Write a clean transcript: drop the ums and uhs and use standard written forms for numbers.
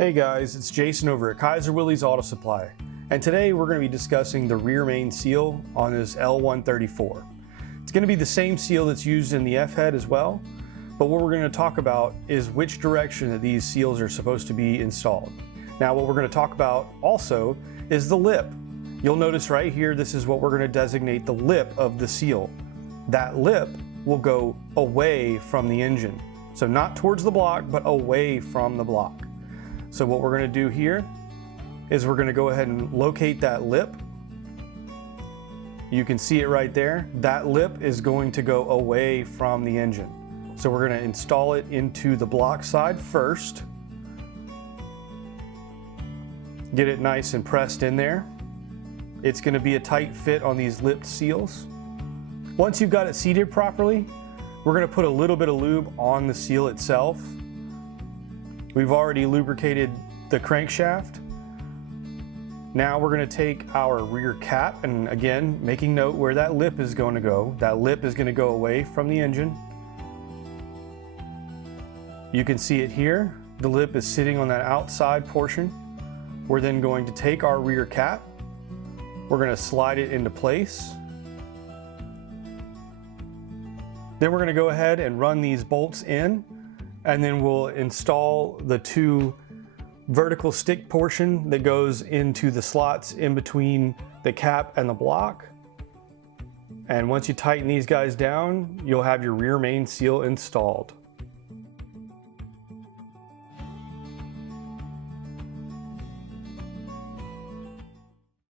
Hey guys, it's Jason over at Kaiser Willys Auto Supply, and today we're going to be discussing the rear main seal on this L134. It's going to be the same seal that's used in the F-head as well, but what we're going to talk about is which direction that these seals are supposed to be installed. Now what we're going to talk about also is the lip. You'll notice right here, this is what we're going to designate the lip of the seal. That lip will go away from the engine. So not towards the block, but away from the block. So what we're going to do here is we're going to go ahead and locate that lip. You can see it right there. That lip is going to go away from the engine. So we're going to install it into the block side first. Get it nice and pressed in there. It's going to be a tight fit on these lipped seals. Once you've got it seated properly, we're going to put a little bit of lube on the seal itself. We've already lubricated the crankshaft. Now we're going to take our rear cap, and again, making note where that lip is going to go. That lip is going to go away from the engine. You can see it here. The lip is sitting on that outside portion. We're then going to take our rear cap. We're going to slide it into place. Then we're going to go ahead and run these bolts in, and then we'll install the two vertical stick portion that goes into the slots in between the cap and the block. And once you tighten these guys down, you'll have your rear main seal installed.